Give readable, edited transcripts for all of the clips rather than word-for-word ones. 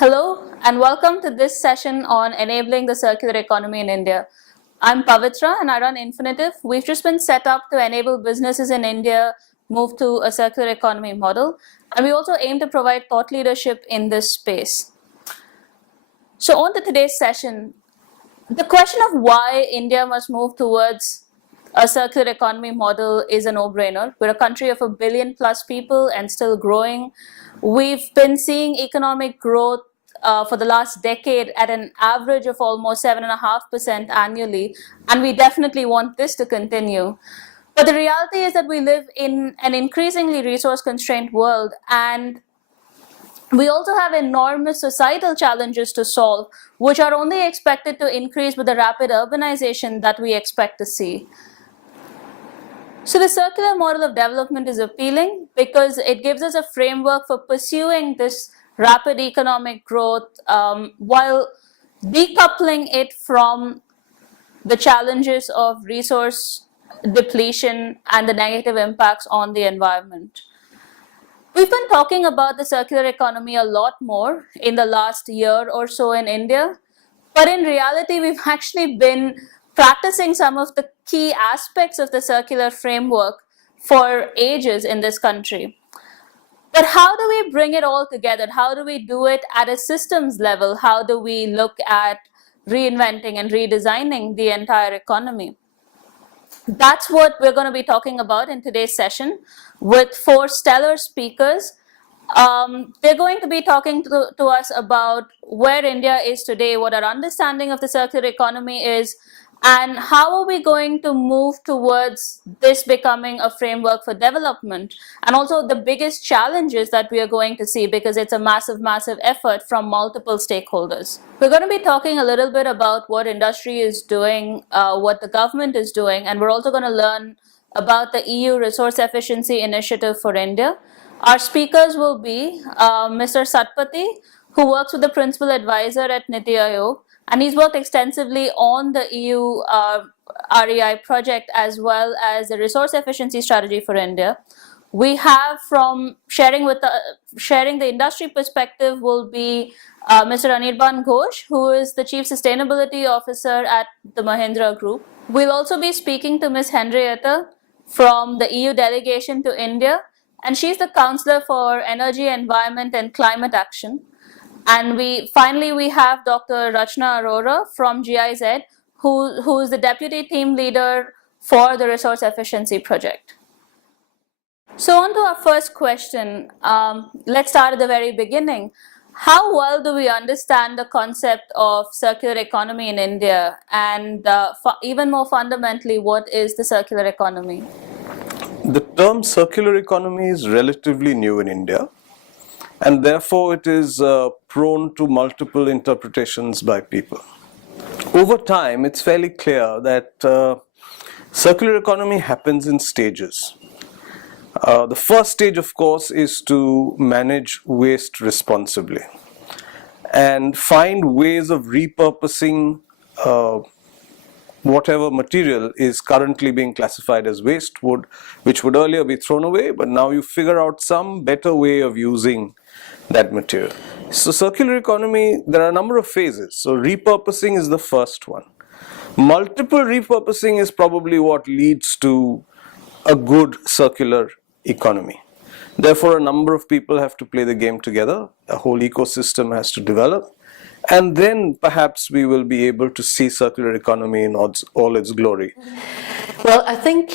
Hello and welcome to this session on enabling the circular economy in India. I'm Pavitra and I run Infinitive. We've just been set up to enable businesses in India move to a circular economy model, and we also aim to provide thought leadership in this space. So on to today's session, the question of why India must move towards a circular economy model is a no-brainer. We're a country of 1 billion plus people and still growing. We've been seeing economic growth for the last decade at an average of almost 7.5% annually, and we definitely want this to continue. But the reality is that we live in an increasingly resource-constrained world, and we also have enormous societal challenges to solve, which are only expected to increase with the rapid urbanization that we expect to see. So the circular model of development is appealing because it gives us a framework for pursuing this rapid economic growth while decoupling it from the challenges of resource depletion and the negative impacts on the environment. We've been talking about the circular economy a lot more in the last year or so in India, but in reality, we've actually been practicing some of the key aspects of the circular framework for ages in this country. But how do we bring it all together? How do we do it at a systems level? How do we look at reinventing and redesigning the entire economy? That's what we're going to be talking about in today's session with 4 stellar speakers. They're going to be talking to us about where India is today, what our understanding of the circular economy is, and how are we going to move towards this becoming a framework for development, and also the biggest challenges that we are going to see, because it's a massive, massive effort from multiple stakeholders. We're going to be talking a little bit about what industry is doing, what the government is doing, and we're also going to learn about the EU Resource Efficiency Initiative for India. Our speakers will be Mr. Satpathy, who works with the Principal Advisor at Niti Aayog, and he's worked extensively on the EU REI project as well as the Resource Efficiency Strategy for India. We have from sharing the industry perspective will be Mr. Anirban Ghosh, who is the Chief Sustainability Officer at the Mahindra Group. We'll also be speaking to Ms. Henrietta from the EU delegation to India, and she's the Counselor for Energy, Environment and Climate Action. And finally we have Dr. Rachna Arora from GIZ, who is the Deputy Team Leader for the Resource Efficiency Project. So on to our first question. Let's start at the very beginning. How well do we understand the concept of circular economy in India? And even more fundamentally, what is the circular economy? The term circular economy is relatively new in India, and therefore it is prone to multiple interpretations by people. Over time, it's fairly clear that circular economy happens in stages. The first stage, of course, is to manage waste responsibly and find ways of repurposing whatever material is currently being classified as waste, which would earlier be thrown away, but now you figure out some better way of using that material. So circular economy, there are a number of phases. So repurposing is the first one. Multiple repurposing is probably what leads to a good circular economy. Therefore, a number of people have to play the game together. A whole ecosystem has to develop. And then perhaps we will be able to see circular economy in all its glory. Well, I think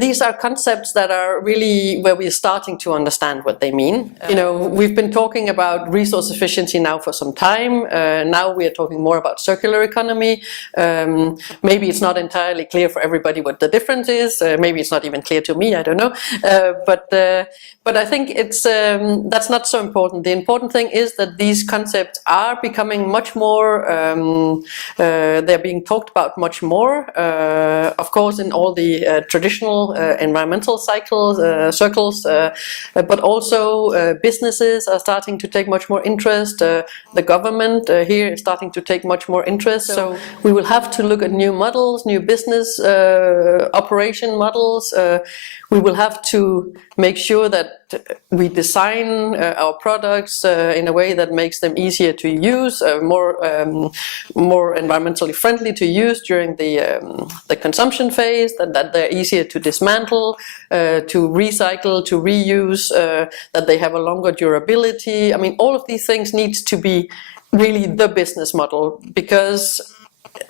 these are concepts that are really where we're starting to understand what they mean. We've been talking about resource efficiency now for some time. Now we are talking more about circular economy. Maybe it's not entirely clear for everybody what the difference is. Maybe it's not even clear to me, I don't know. But I think that's not so important. The important thing is that these concepts are becoming much more, they're being talked about much more. Of course, in all the traditional environmental circles, but also businesses are starting to take much more interest. The government here is starting to take much more interest. So we will have to look at new models, new business operation models. We will have to make sure that we design our products in a way that makes them easier to use, more environmentally friendly to use during the consumption phase, that they're easier to dismantle, to recycle, to reuse, that they have a longer durability. I mean, all of these things need to be really the business model, because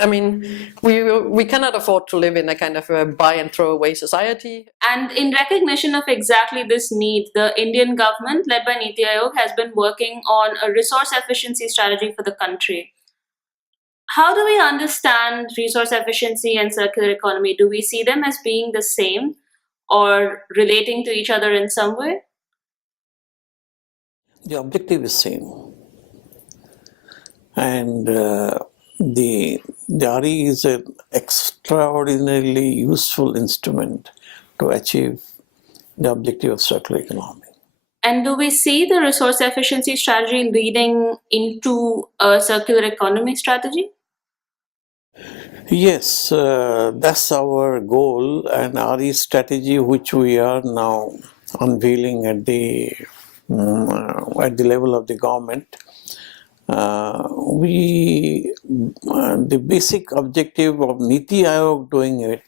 I mean, we cannot afford to live in a kind of a buy and throw away society. And in recognition of exactly this need, the Indian government, led by Niti Aayog, has been working on a resource efficiency strategy for the country. How do we understand resource efficiency and circular economy? Do we see them as being the same or relating to each other in some way? The objective is same, and the RE is an extraordinarily useful instrument to achieve the objective of circular economy. And do we see the resource efficiency strategy leading into a circular economy strategy? Yes, that's our goal, and RE strategy, which we are now unveiling at the level of the government. The basic objective of Niti Aayog doing it,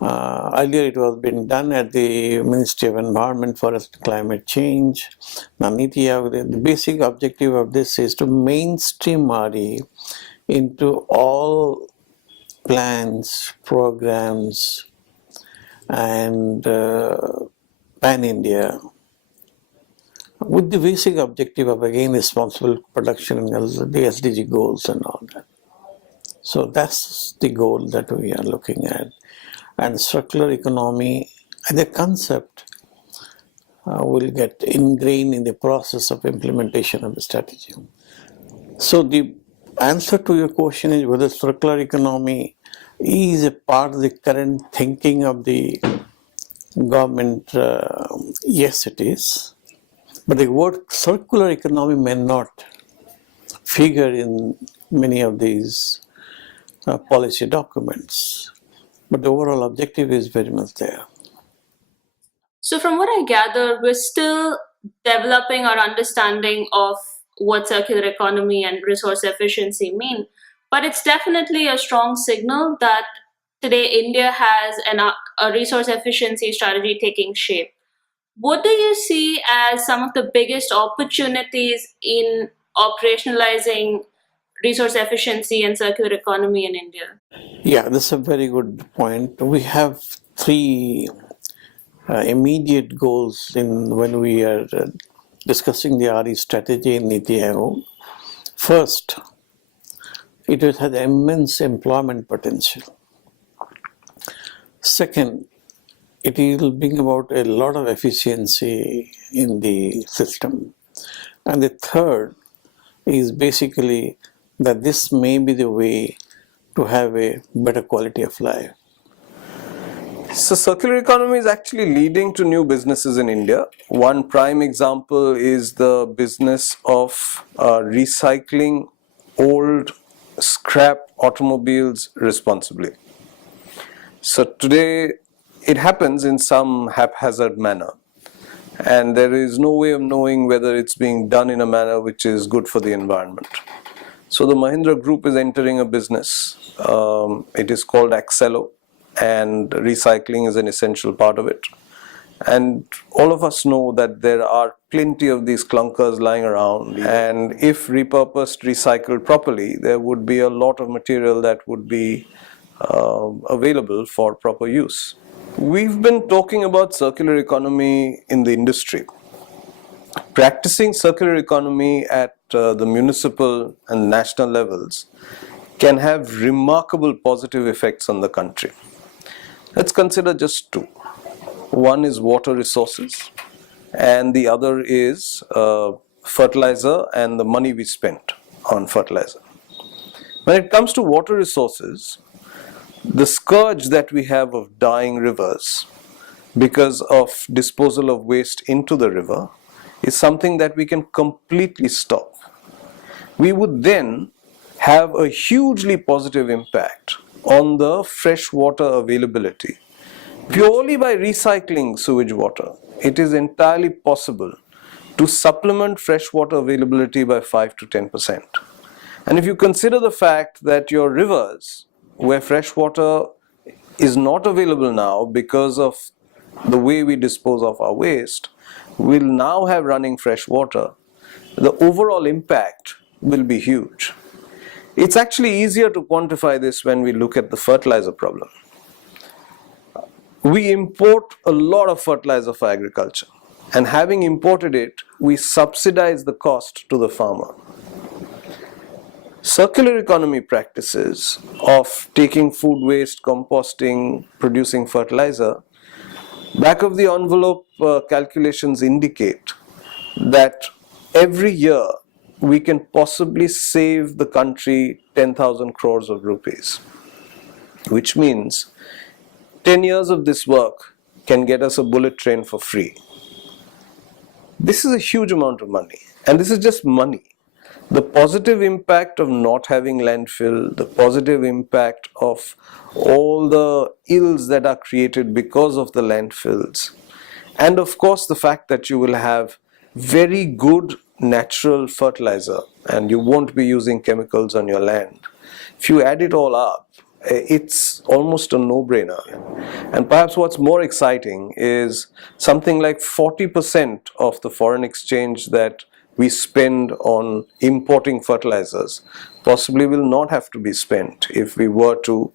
earlier it was being done at the Ministry of Environment, Forest and Climate Change. Now Niti Aayog, the basic objective of this is to mainstream RE into all plans, programs, and pan-India, with the basic objective of, again, responsible production and the SDG goals and all that. So that's the goal that we are looking at. And circular economy as a concept will get ingrained in the process of implementation of the strategy. So the answer to your question is whether circular economy is a part of the current thinking of the government. Yes, it is. But the word circular economy may not figure in many of these policy documents. But the overall objective is very much there. So from what I gather, we're still developing our understanding of what circular economy and resource efficiency mean. But it's definitely a strong signal that today India has a resource efficiency strategy taking shape. What do you see as some of the biggest opportunities in operationalizing resource efficiency and circular economy in India? Yeah, that's a very good point. We have three immediate goals when we are discussing the RE strategy in Niti Aayog. First, it has immense employment potential. Second, it will bring about a lot of efficiency in the system. And the third is basically that this may be the way to have a better quality of life. So circular economy is actually leading to new businesses in India. One prime example is the business of recycling old scrap automobiles responsibly. So today it happens in some haphazard manner, and there is no way of knowing whether it's being done in a manner which is good for the environment. So the Mahindra Group is entering a business. It is called Accelo, and recycling is an essential part of it. And all of us know that there are plenty of these clunkers lying around, and if repurposed, recycled properly, there would be a lot of material that would be available for proper use. We've been talking about circular economy in the industry. Practicing circular economy at the municipal and national levels can have remarkable positive effects on the country. Let's consider just two. One is water resources, and the other is fertilizer and the money we spent on fertilizer. When it comes to water resources, the scourge that we have of dying rivers because of disposal of waste into the river is something that we can completely stop. We would then have a hugely positive impact on the fresh water availability purely by recycling sewage water. it is entirely possible to supplement freshwater availability by 5 to 10%. And if you consider the fact that your rivers, where freshwater is not available now because of the way we dispose of our waste, will now have running fresh water, the overall impact will be huge. It's actually easier to quantify this when we look at the fertilizer problem. We import a lot of fertilizer for agriculture, and having imported it, we subsidize the cost to the farmer. Circular economy practices of taking food waste, composting, producing fertilizer, back of the envelope calculations indicate that every year we can possibly save the country 10,000 crores of rupees, which means 10 years of this work can get us a bullet train for free. This is a huge amount of money, and this is just money. The positive impact of not having landfill, the positive impact of all the ills that are created because of the landfills, and of course the fact that you will have very good natural fertilizer and you won't be using chemicals on your land. If you add it all up, it's almost a no-brainer. And perhaps what's more exciting is something like 40% of the foreign exchange that we spend on importing fertilizers possibly will not have to be spent if we were to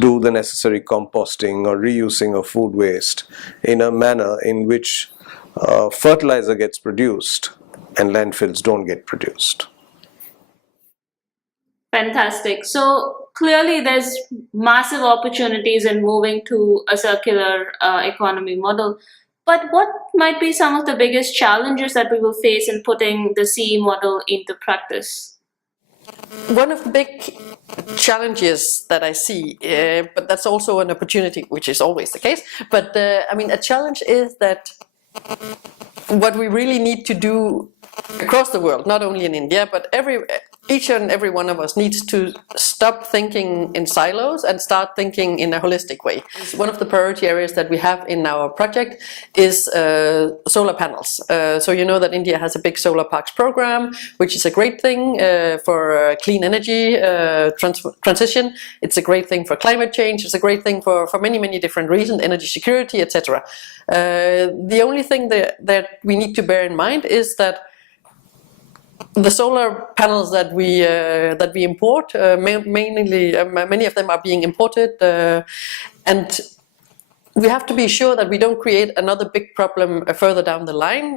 do the necessary composting or reusing of food waste in a manner in which fertilizer gets produced and landfills don't get produced. Fantastic. So clearly there's massive opportunities in moving to a circular economy model. But what might be some of the biggest challenges that we will face in putting the CE model into practice? One of the big challenges that I see, but that's also an opportunity, which is always the case, but I mean, a challenge is that what we really need to do across the world, not only in India, but each and every one of us needs to stop thinking in silos and start thinking in a holistic way. One of the priority areas that we have in our project is solar panels. So you know that India has a big solar parks program, which is a great thing for clean energy transition. It's a great thing for climate change. It's a great thing for many, many different reasons, energy security, etc. The only thing that we need to bear in mind is that the solar panels that we import, mainly many of them are being imported, and we have to be sure that we don't create another big problem further down the line,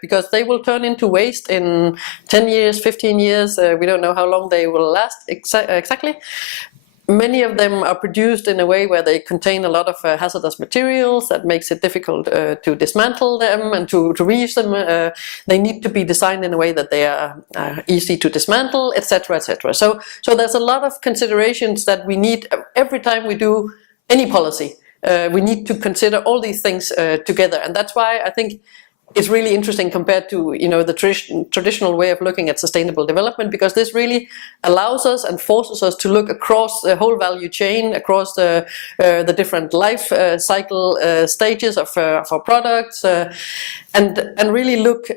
because they will turn into waste in 10 years, 15 years. We don't know how long they will last exactly. Many of them are produced in a way where they contain a lot of hazardous materials that makes it difficult to dismantle them and to reuse them. They need to be designed in a way that they are easy to dismantle, etc., etc. So there's a lot of considerations that we need every time we do any policy. We need to consider all these things together, and that's why I think it's really interesting compared to the traditional way of looking at sustainable development, because this really allows us and forces us to look across the whole value chain, across the different life cycle stages of our products, and really look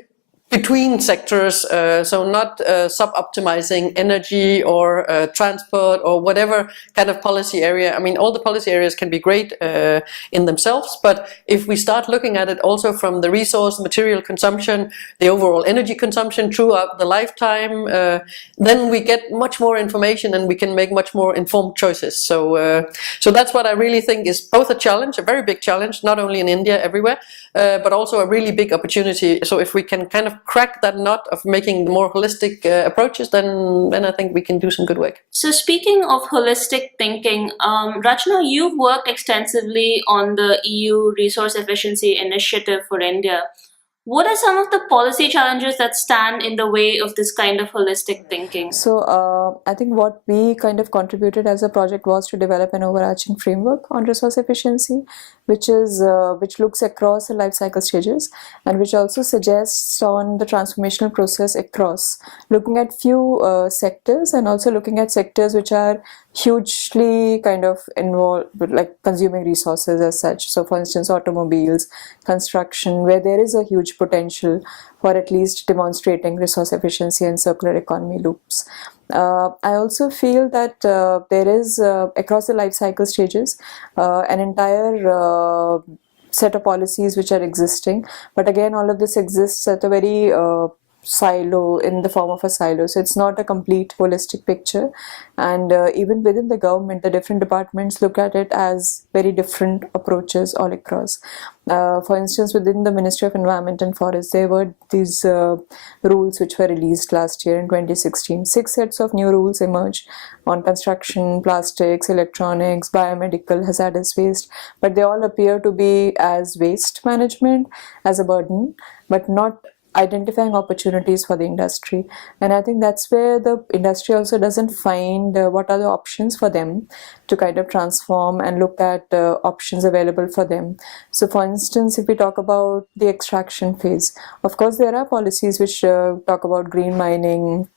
between sectors, so not sub-optimizing energy or transport or whatever kind of policy area. I mean, all the policy areas can be great in themselves, but if we start looking at it also from the resource, material consumption, the overall energy consumption throughout the lifetime, then we get much more information and we can make much more informed choices. So that's what I really think is both a challenge, a very big challenge, not only in India, everywhere, but also a really big opportunity. So if we can kind of crack that nut of making more holistic approaches, then I think we can do some good work. So speaking of holistic thinking, Rachna, you've worked extensively on the EU Resource Efficiency Initiative for India. What are some of the policy challenges that stand in the way of this kind of holistic thinking? So I think what we kind of contributed as a project was to develop an overarching framework on resource efficiency. which looks across the life cycle stages, and which also suggests on the transformational process across, looking at few sectors, and also looking at sectors which are hugely kind of involved, like consuming resources as such. So for instance, automobiles, construction, where there is a huge potential for at least demonstrating resource efficiency and circular economy loops. I also feel that there is, across the life cycle stages, an entire set of policies which are existing. But again, all of this exists at a very silo, in the form of a silo. So it's not a complete holistic picture. And even within the government, the different departments look at it as very different approaches all across. For instance, within the Ministry of Environment and Forest, there were these rules which were released last year in 2016. 6 sets of new rules emerged on construction, plastics, electronics, biomedical, hazardous waste, but they all appear to be as waste management, as a burden, but not identifying opportunities for the industry. And I think that's where the industry also doesn't find what are the options for them to kind of transform and look at options available for them. So for instance, if we talk about the extraction phase, of course there are policies which talk about green mining,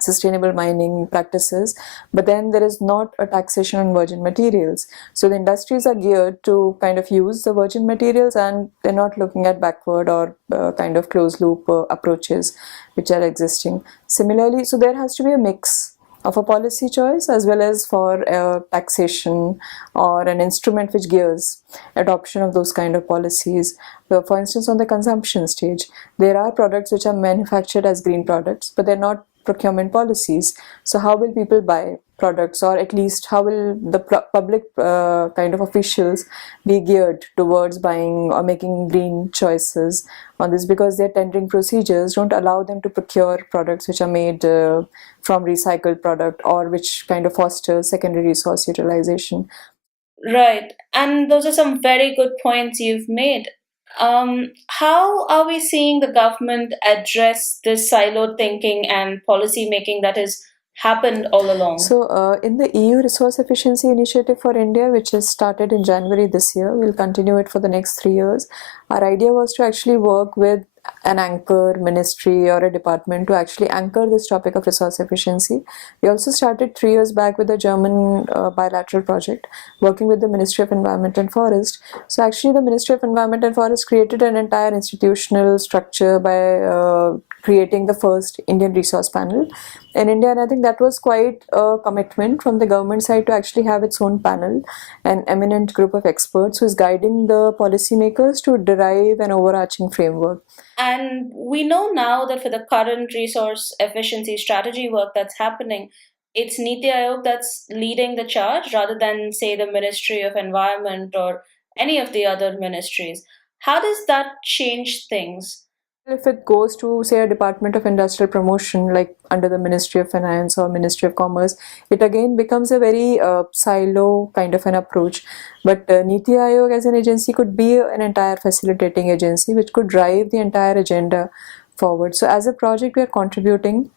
sustainable mining practices, but then there is not a taxation on virgin materials. So the industries are geared to kind of use the virgin materials, and they're not looking at backward or kind of closed loop approaches which are existing. Similarly, so there has to be a mix of a policy choice as well as for taxation or an instrument which gears adoption of those kind of policies. So for instance, on the consumption stage, there are products which are manufactured as green products, but they're not procurement policies. So how will people buy products, or at least how will the public kind of officials be geared towards buying or making green choices on this, because their tendering procedures don't allow them to procure products which are made from recycled product, or which kind of foster secondary resource utilization. Right. And those are some very good points you've made. How are we seeing the government address this siloed thinking and policy making that has happened all along? So in the EU Resource Efficiency Initiative for India, which has started in January this year, we'll continue it for the next 3 years. Our idea was to actually work with an anchor ministry or a department to actually anchor this topic of resource efficiency. We also started 3 years back with a German bilateral project working with the Ministry of Environment and Forest. So actually the Ministry of Environment and Forest created an entire institutional structure by creating the first Indian resource panel in India, and I think that was quite a commitment from the government side to actually have its own panel, an eminent group of experts who is guiding the policymakers to derive an overarching framework. And we know now that for the current resource efficiency strategy work that's happening, it's Niti Aayog that's leading the charge rather than, say, the Ministry of Environment or any of the other ministries. How does that change things? If it goes to, say, a Department of Industrial Promotion, like under the Ministry of Finance or Ministry of Commerce, it again becomes a very silo kind of an approach. But Niti Aayog as an agency could be an entire facilitating agency which could drive the entire agenda forward. So as a project, we are contributing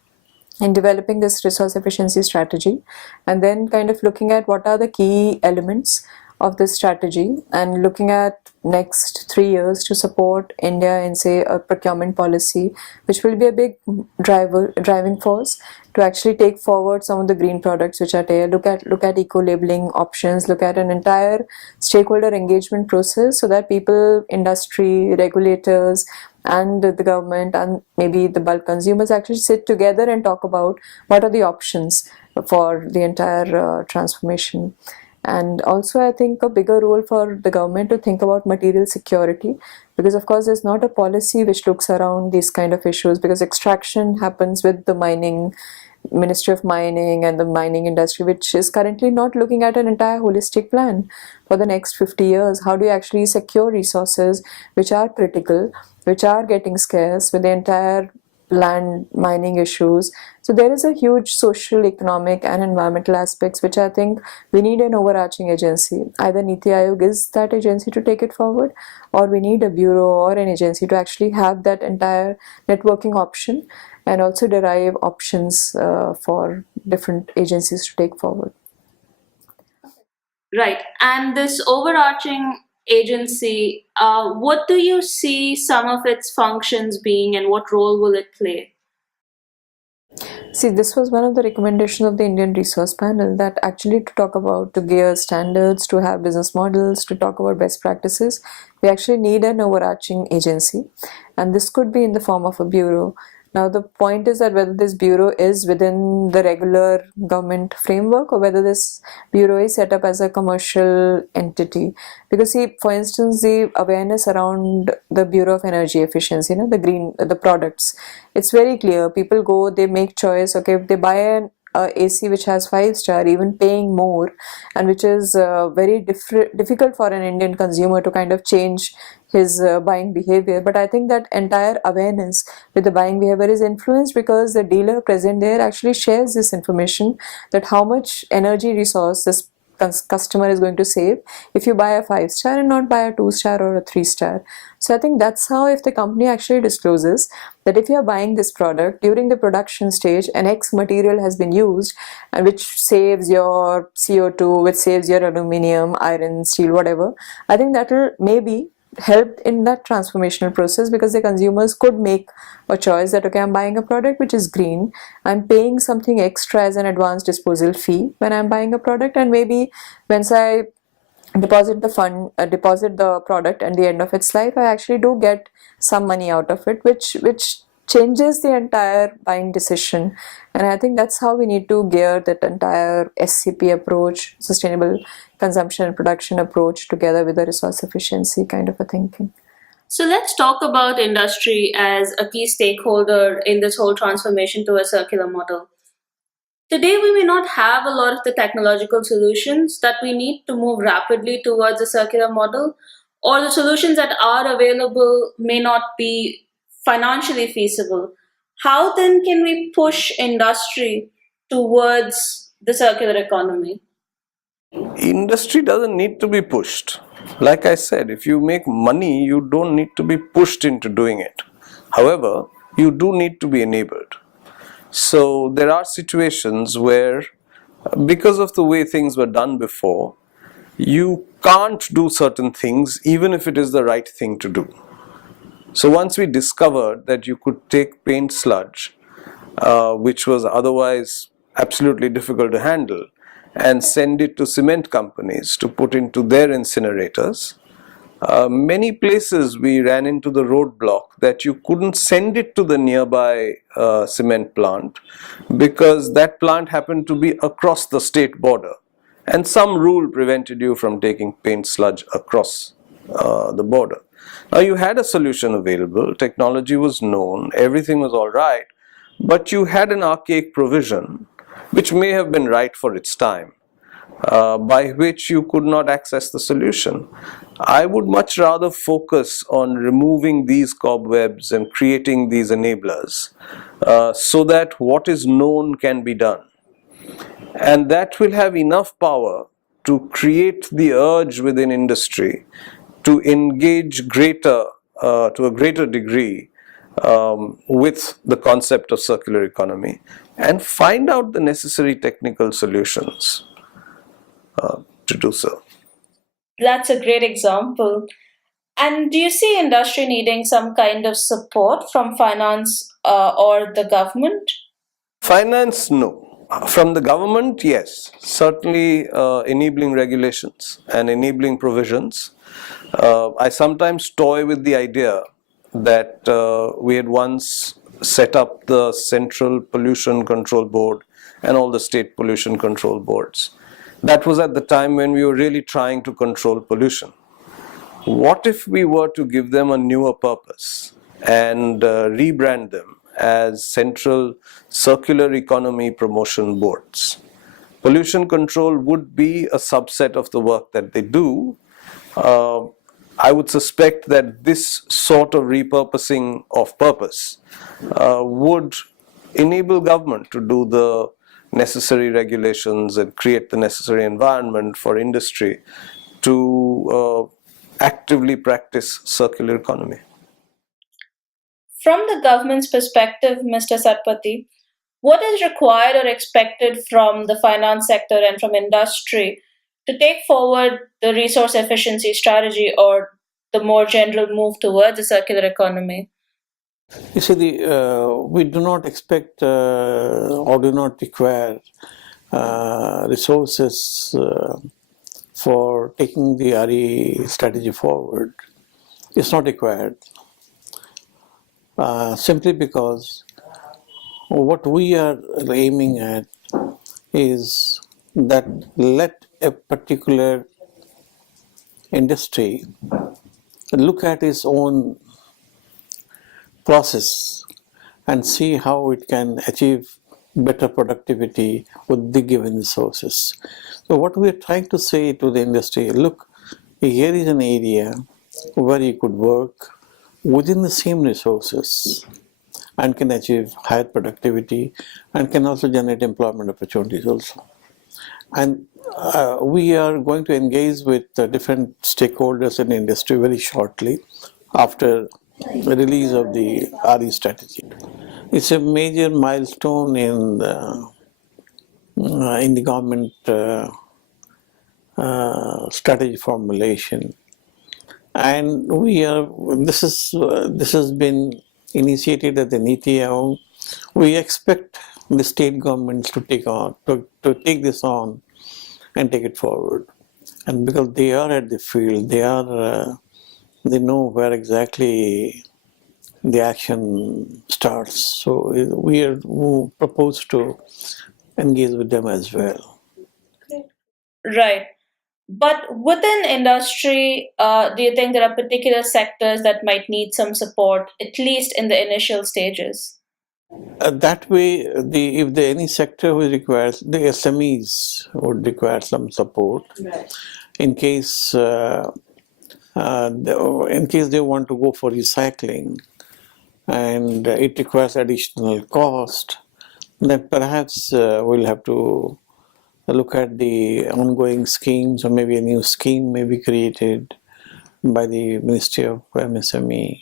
in developing this resource efficiency strategy, and then kind of looking at what are the key elements of this strategy, and looking at next 3 years to support India in, say, a procurement policy, which will be a big driving force to actually take forward some of the green products which are there. Look at eco-labeling options, look at an entire stakeholder engagement process, so that people, industry, regulators, and the government, and maybe the bulk consumers actually sit together and talk about what are the options for the entire transformation. And also, I think a bigger role for the government to think about material security, because of course there's not a policy which looks around these kind of issues, because extraction happens with the mining Ministry of Mining and the mining industry, which is currently not looking at an entire holistic plan for the next 50 years. How do you actually secure resources which are critical, which are getting scarce, with the entire land mining issues? So there is a huge social, economic and environmental aspects which I think we need an overarching agency. Either Niti Aayog is that agency to take it forward, or we need a bureau or an agency to actually have that entire networking option and also derive options for different agencies to take forward. Right. And this overarching agency, what do you see some of its functions being and what role will it play? See, this was one of the recommendations of the Indian Resource Panel, that actually to talk about, to gear standards, to have business models, to talk about best practices, we actually need an overarching agency. And this could be in the form of a bureau. Now, the point is that whether this bureau is within the regular government framework or whether this bureau is set up as a commercial entity. Because, see, for instance, the awareness around the Bureau of Energy Efficiency, the products, it's very clear. People go, they make choice. Okay, if they buy an AC which has 5 star, even paying more, and which is very difficult for an Indian consumer to kind of change his buying behavior. But I think that entire awareness with the buying behavior is influenced because the dealer present there actually shares this information, that how much energy resource this customer is going to save if you buy a 5 star and not buy a 2 star or a 3 star. So I think that's how, if the company actually discloses that if you are buying this product during the production stage, an X material has been used and which saves your CO2, which saves your aluminum, iron, steel, whatever, I think that will maybe help in that transformational process, because the consumers could make a choice that, okay, I'm buying a product which is green, I'm paying something extra as an advanced disposal fee when I'm buying a product, and maybe once I deposit the product at the end of its life, I actually do get some money out of it, which changes the entire buying decision. And I think that's how we need to gear that entire SCP approach, sustainable consumption and production approach, together with the resource efficiency kind of a thinking. So let's talk about industry as a key stakeholder in this whole transformation to a circular model. Today, we may not have a lot of the technological solutions that we need to move rapidly towards a circular model, or the solutions that are available may not be financially feasible. How then can we push industry towards the circular economy? Industry doesn't need to be pushed. Like I said, if you make money, you don't need to be pushed into doing it. However, you do need to be enabled. So there are situations where, because of the way things were done before, you can't do certain things even if it is the right thing to do. So once we discovered that you could take paint sludge, which was otherwise absolutely difficult to handle, and send it to cement companies to put into their incinerators, many places we ran into the roadblock that you couldn't send it to the nearby cement plant because that plant happened to be across the state border, and some rule prevented you from taking paint sludge across the border. Now you had a solution available, technology was known, everything was all right, but you had an archaic provision which may have been right for its time, by which you could not access the solution. I would much rather focus on removing these cobwebs and creating these enablers, so that what is known can be done. And that will have enough power to create the urge within industry to engage to a greater degree with the concept of circular economy and find out the necessary technical solutions to do so. That's a great example. And do you see industry needing some kind of support from finance or the government? Finance, no. From the government, yes. Certainly enabling regulations and enabling provisions. I sometimes toy with the idea that we had once set up the Central Pollution Control Board and all the state pollution control boards. That was at the time when we were really trying to control pollution. What if we were to give them a newer purpose and rebrand them as Central Circular Economy Promotion Boards? Pollution control would be a subset of the work that they do. I would suspect that this sort of repurposing of purpose would enable government to do the necessary regulations and create the necessary environment for industry to actively practice circular economy. From the government's perspective, Mr. Satpathy, what is required or expected from the finance sector and from industry to take forward the resource efficiency strategy or the more general move towards a circular economy? You see, we do not expect or do not require resources for taking the RE strategy forward. It's not required simply because what we are aiming at is that let a particular industry look at its own process and see how it can achieve better productivity with the given resources. So what we are trying to say to the industry, look, here is an area where you could work within the same resources and can achieve higher productivity and can also generate employment opportunities also. And we are going to engage with different stakeholders in the industry very shortly after the release of the RE strategy. It's a major milestone in the government strategy formulation, and this has been initiated at the Niti Aayog. We expect the state governments to take this on and take it forward, and because they are at the field, they know where exactly the action starts. So we propose to engage with them as well. Right. But within industry, do you think there are particular sectors that might need some support, at least in the initial stages? That way, if any sector which requires, the SMEs would require some support in case in case they want to go for recycling and it requires additional cost, then perhaps we'll have to look at the ongoing schemes, or maybe a new scheme may be created by the Ministry of MSME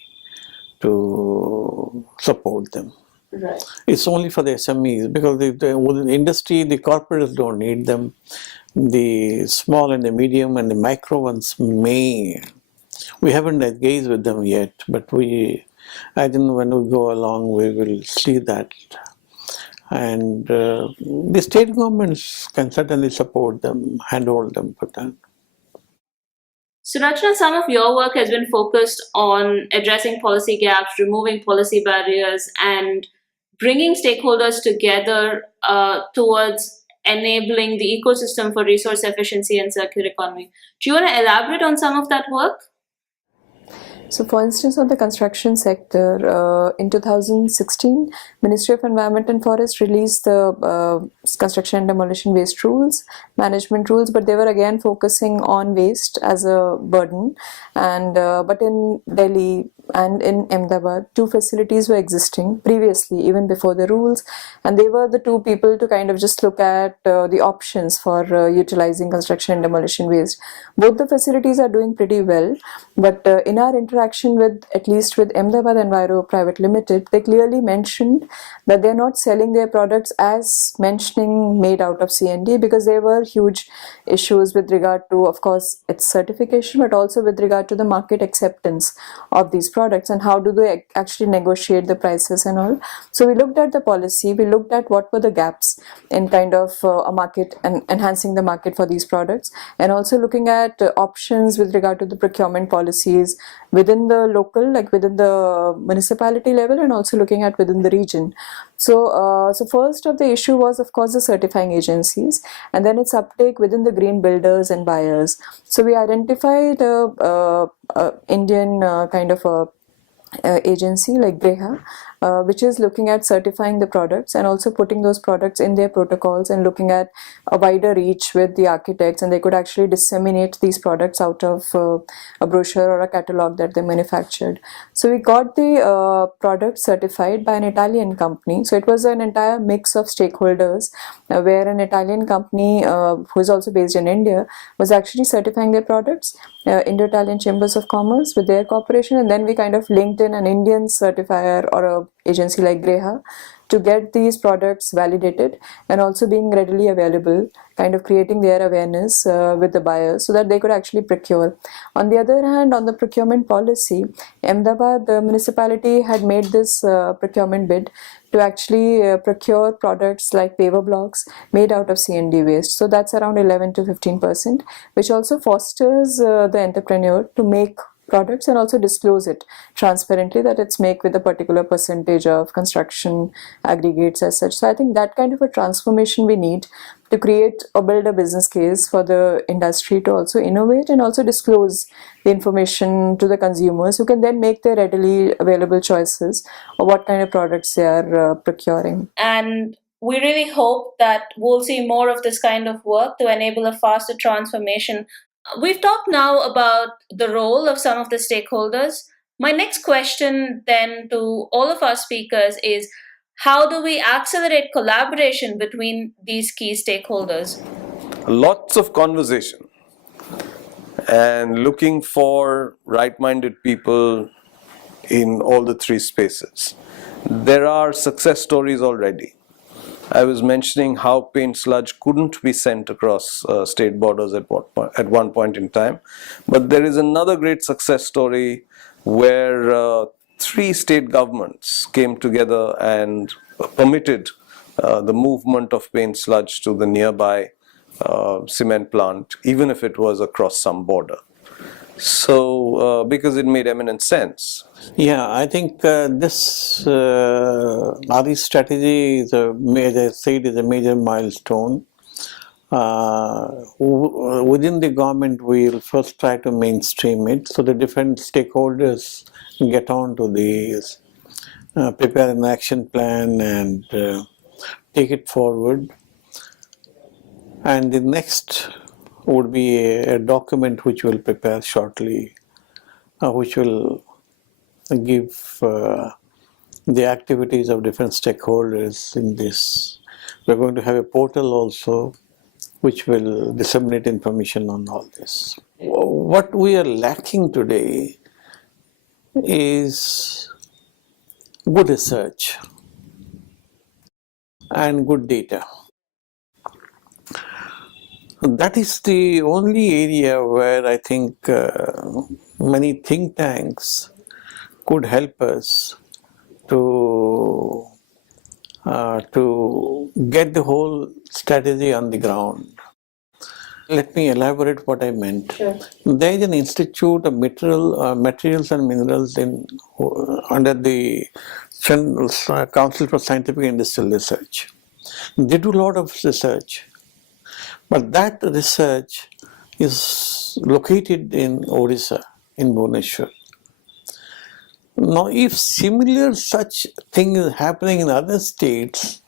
to support them. Right. It's only for the SMEs because the industry, the corporates don't need them. The small and the medium and the micro ones may. We haven't engaged with them yet, but I think when we go along, we will see that. And the state governments can certainly support them, handhold them for that. So, Rachna, some of your work has been focused on addressing policy gaps, removing policy barriers, and bringing stakeholders together towards enabling the ecosystem for resource efficiency and circular economy. Do you want to elaborate on some of that work? So, for instance, on the construction sector, in 2016, Ministry of Environment and Forest released the construction and demolition waste rules, management rules, but they were again focusing on waste as a burden. And but in Delhi and in Ahmedabad, two facilities were existing previously, even before the rules, and they were the two people to kind of just look at the options for utilizing construction and demolition waste. Both the facilities are doing pretty well, but in our interaction with, at least with Ahmedabad Enviro Private Limited, they clearly mentioned that they're not selling their products as mentioning made out of CND, because there were huge issues with regard to, of course, its certification, but also with regard to the market acceptance of these products and how do they actually negotiate the prices and all. So we looked at the policy, we looked at what were the gaps in kind of a market and enhancing the market for these products, and also looking at options with regard to the procurement policies within the local, like within the municipality level, and also looking at within the region. So, so first of the issue was, of course, the certifying agencies, and then its uptake within the green builders and buyers. So we identified Indian kind of a agency like BREHA, which is looking at certifying the products and also putting those products in their protocols and looking at a wider reach with the architects, and they could actually disseminate these products out of a brochure or a catalog that they manufactured. So we got the product certified by an Italian company. So it was an entire mix of stakeholders where an Italian company who is also based in India was actually certifying their products, Indo-Italian Chambers of Commerce with their cooperation, and then we kind of linked in an Indian certifier or a agency like Greha to get these products validated and also being readily available, kind of creating their awareness with the buyers so that they could actually procure. On the other hand, on the procurement policy, Ahmedabad, the municipality had made this procurement bid to actually procure products like paver blocks made out of CND waste. So that's around 11 to 15%, which also fosters the entrepreneur to make products and also disclose it transparently that it's made with a particular percentage of construction aggregates as such. So I think that kind of a transformation we need to create or build a business case for the industry to also innovate and also disclose the information to the consumers who can then make their readily available choices of what kind of products they are procuring. And we really hope that we'll see more of this kind of work to enable a faster transformation. We've talked now about the role of some of the stakeholders. My next question then to all of our speakers is, how do we accelerate collaboration between these key stakeholders? Lots of conversation and looking for right-minded people in all the three spaces. There are success stories already. I was mentioning how paint sludge couldn't be sent across state borders at one point in time. But there is another great success story where 3 state governments came together and permitted the movement of paint sludge to the nearby cement plant, even if it was across some border. So, because it made eminent sense. Yeah, I think this RE strategy is as I said, is a major milestone. Within the government, we will first try to mainstream it so the different stakeholders get on to these, prepare an action plan and take it forward. And the next would be a document which we'll prepare shortly, which will give the activities of different stakeholders in this. We're going to have a portal also which will disseminate information on all this. What we are lacking today is good research and good data. That is the only area where I think many think tanks could help us to get the whole strategy on the ground. Let me elaborate what I meant. Sure. There is an institute of materials and minerals under the Council for Scientific and Industrial Research. They do a lot of research, but that research is located in Odisha, in Bhubaneswar. Now, if similar such thing is happening in other states,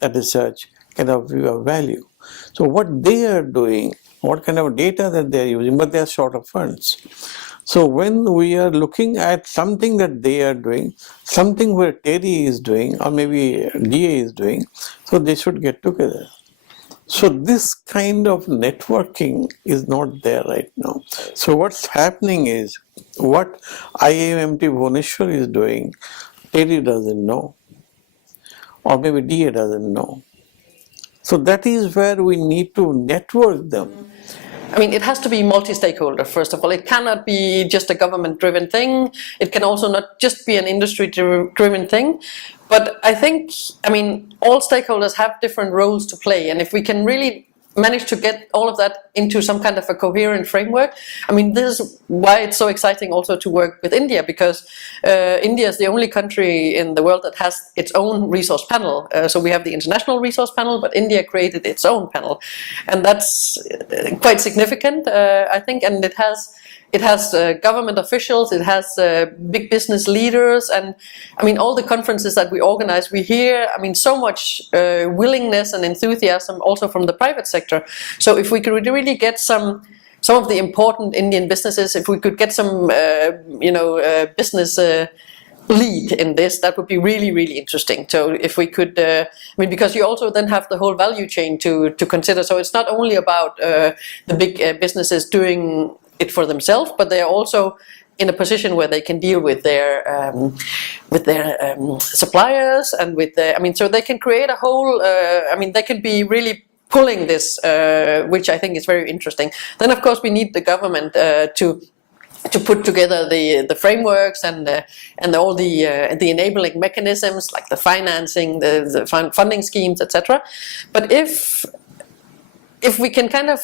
that research can have value. So what they are doing, what kind of data that they are using, but they are short of funds. So when we are looking at something that they are doing, something where TERI is doing, or maybe DA is doing, so they should get together. So this kind of networking is not there right now. So what's happening is, what IIMT Bhubaneswar is doing, TERI doesn't know, or maybe DA doesn't know. So that is where we need to network them. I mean, it has to be multi-stakeholder, first of all. It cannot be just a government-driven thing. It can also not just be an industry-driven thing. But I think, I mean, all stakeholders have different roles to play. And if we can really manage to get all of that into some kind of a coherent framework, I mean, this is why it's so exciting also to work with India, because India is the only country in the world that has its own resource panel. So we have the international resource panel, but India created its own panel. And that's quite significant, I think, and it has government officials, it has big business leaders, and I mean, all the conferences that we organize, we hear, I mean, so much willingness and enthusiasm also from the private sector. So if we could really get some of the important Indian businesses, if we could get some, business lead in this, that would be really, really interesting. So if we could, I mean, because you also then have the whole value chain to consider. So it's not only about the big businesses doing it for themselves, but they are also in a position where they can deal with their suppliers and with the, I mean, so they can create a whole, I mean, they can be really pulling this, which I think is very interesting. Then of course we need the government to put together the frameworks and all the enabling mechanisms like the financing, the funding schemes, etc. But if we can kind of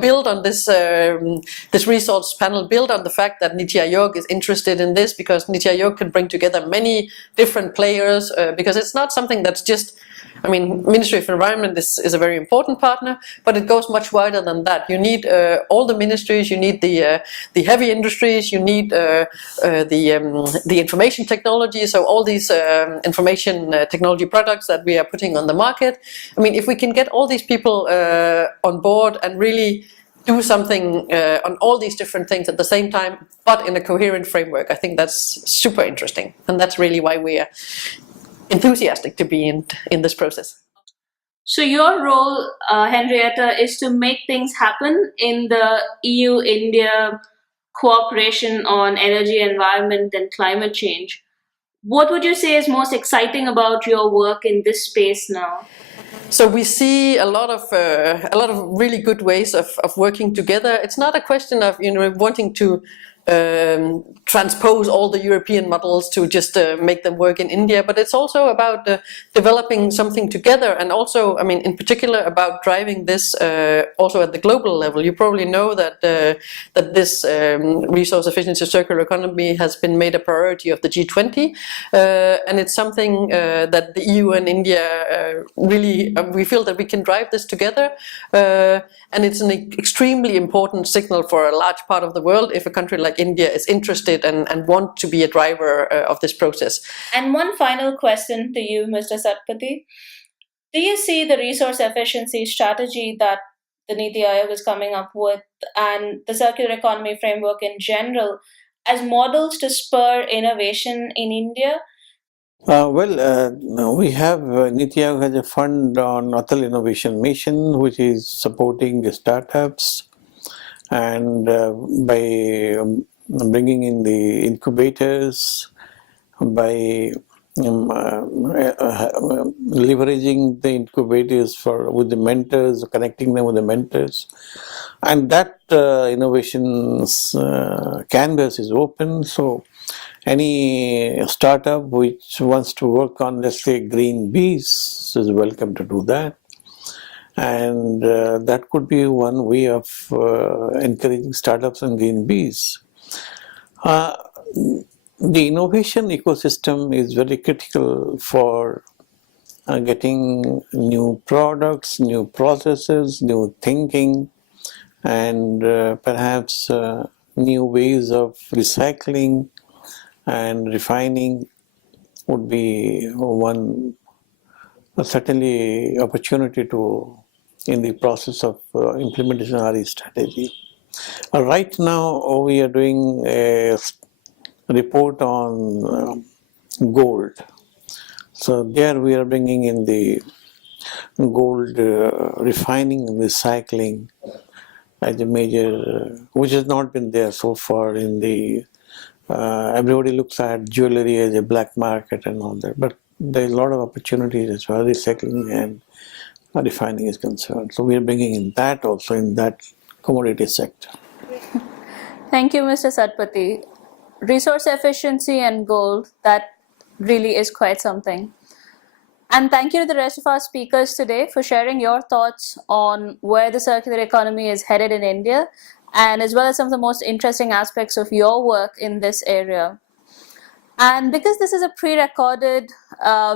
build on this this resource panel, build on the fact that Niti Aayog is interested in this, because Niti Aayog can bring together many different players, because it's not something that's just, I mean, Ministry of Environment is a very important partner, but it goes much wider than that. You need all the ministries, you need the heavy industries, you need the information technology, so all these information technology products that we are putting on the market. I mean, if we can get all these people on board and really do something on all these different things at the same time, but in a coherent framework, I think that's super interesting, and that's really why we are enthusiastic to be in this process. So your role, Henrietta, is to make things happen in the EU-India cooperation on energy, environment, and climate change. What would you say is most exciting about your work in this space now? So we see a lot of really good ways of working together. It's not a question of wanting to transpose all the European models to just make them work in India, but it's also about developing something together, and also, I mean, in particular about driving this also at the global level. You probably know that that this resource efficiency circular economy has been made a priority of the G20, and it's something that the EU and India really, we feel that we can drive this together, and it's an extremely important signal for a large part of the world if a country like India is interested and want to be a driver of this process. And one final question to you, Mr. Satpathy. Do you see the resource efficiency strategy that the Niti Aayog is coming up with and the circular economy framework in general as models to spur innovation in India? We have Niti Aayog has a fund on Atal Innovation Mission, which is supporting the startups, and by bringing in the incubators, by leveraging the incubators with the mentors, connecting them with the mentors, and that innovations canvas is open. So any startup which wants to work on, let's say, green bees is welcome to do that. And that could be one way of encouraging startups and green bees. The innovation ecosystem is very critical for getting new products, new processes, new thinking, and perhaps new ways of recycling and refining would be one certainly opportunity to in the process of implementation of RE strategy. Right now we are doing a report on gold. So there we are bringing in the gold refining and recycling as a major, which has not been there so far in the, everybody looks at jewelry as a black market and all that, but there is a lot of opportunities as far as recycling and refining is concerned. So we are bringing in that also in that commodity sector. Thank you, Mr. Satpathy. Resource efficiency and gold, that really is quite something. And thank you to the rest of our speakers today for sharing your thoughts on where the circular economy is headed in India, and as well as some of the most interesting aspects of your work in this area. And because this is a pre-recorded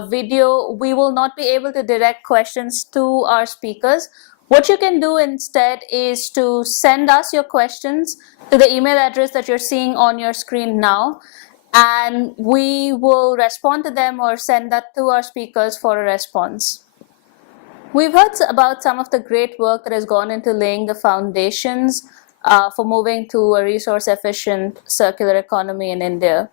video, we will not be able to direct questions to our speakers. What you can do instead is to send us your questions to the email address that you're seeing on your screen now, and we will respond to them or send that to our speakers for a response. We've heard about some of the great work that has gone into laying the foundations for moving to a resource-efficient circular economy in India.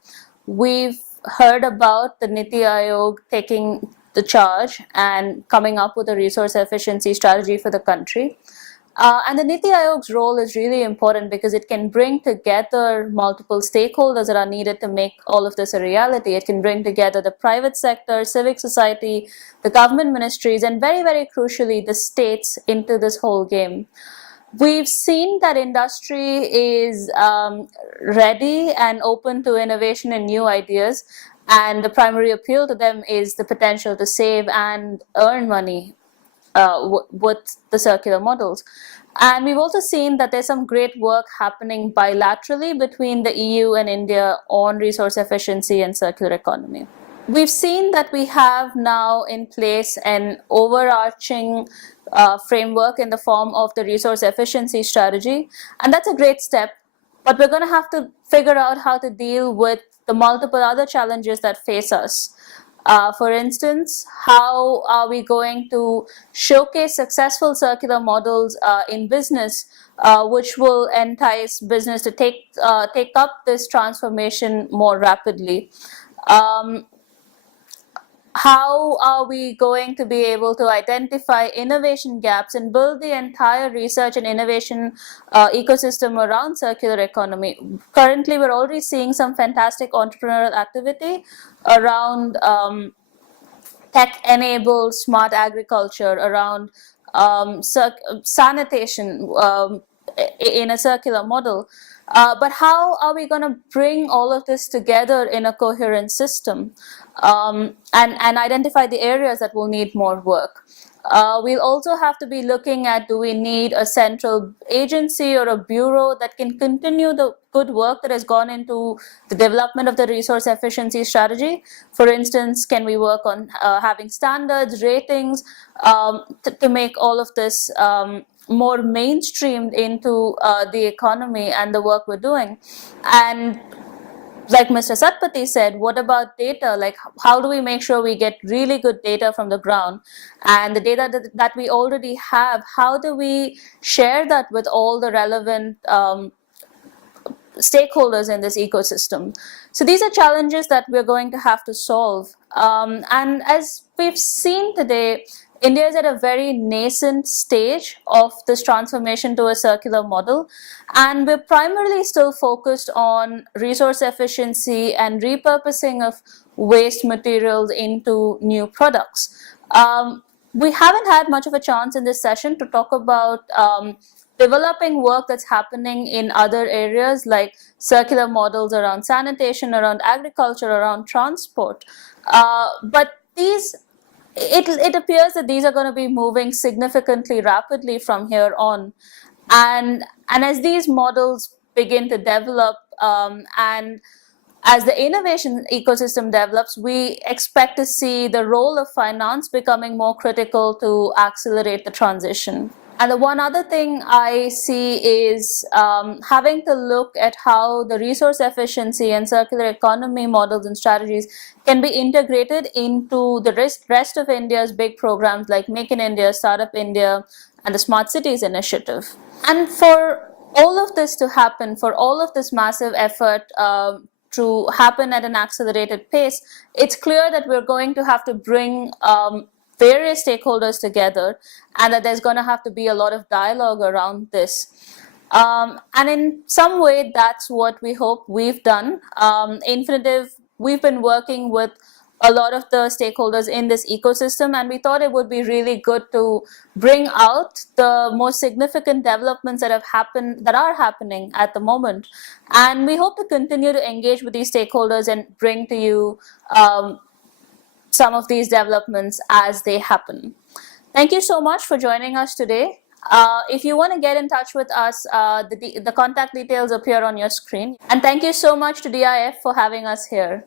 We've heard about the Niti Aayog taking the charge and coming up with a resource efficiency strategy for the country. And the Niti Aayog's role is really important because it can bring together multiple stakeholders that are needed to make all of this a reality. It can bring together the private sector, civic society, the government ministries, and very, very crucially, the states into this whole game. We've seen that industry is ready and open to innovation and new ideas, and the primary appeal to them is the potential to save and earn money with the circular models. And we've also seen that there's some great work happening bilaterally between the EU and India on resource efficiency and circular economy. We've seen that we have now in place an overarching framework in the form of the resource efficiency strategy, and that's a great step, but we're going to have to figure out how to deal with the multiple other challenges that face us. For instance, how are we going to showcase successful circular models in business, which will entice business to take up this transformation more rapidly? How are we going to be able to identify innovation gaps and build the entire research and innovation ecosystem around circular economy? Currently, we're already seeing some fantastic entrepreneurial activity around tech-enabled smart agriculture, around sanitation in a circular model. But how are we going to bring all of this together in a coherent system and identify the areas that will need more work? We'll also have to be looking at, do we need a central agency or a bureau that can continue the good work that has gone into the development of the resource efficiency strategy? For instance, can we work on having standards, ratings, to make all of this more mainstreamed into the economy and the work we're doing? And like Mr. Satpathy said, what about data? Like, how do we make sure we get really good data from the ground? And the data that we already have, how do we share that with all the relevant stakeholders in this ecosystem? So these are challenges that we're going to have to solve. And as we've seen today, India is at a very nascent stage of this transformation to a circular model, and we're primarily still focused on resource efficiency and repurposing of waste materials into new products. We haven't had much of a chance in this session to talk about developing work that's happening in other areas like circular models around sanitation, around agriculture, around transport. But it appears that these are going to be moving significantly rapidly from here on. And as these models begin to develop and as the innovation ecosystem develops, we expect to see the role of finance becoming more critical to accelerate the transition. And the one other thing I see is having to look at how the resource efficiency and circular economy models and strategies can be integrated into the rest of India's big programs like Make in India, Startup India, and the Smart Cities initiative. And for all of this to happen, for all of this massive effort to happen at an accelerated pace, it's clear that we're going to have to bring various stakeholders together, and that there's going to have to be a lot of dialogue around this. And in some way, that's what we hope we've done. Infinitive, we've been working with a lot of the stakeholders in this ecosystem, and we thought it would be really good to bring out the most significant developments that are happening at the moment. And we hope to continue to engage with these stakeholders and bring to you some of these developments as they happen. Thank you so much for joining us today. If you want to get in touch with us, the contact details appear on your screen. And thank you so much to DIF for having us here.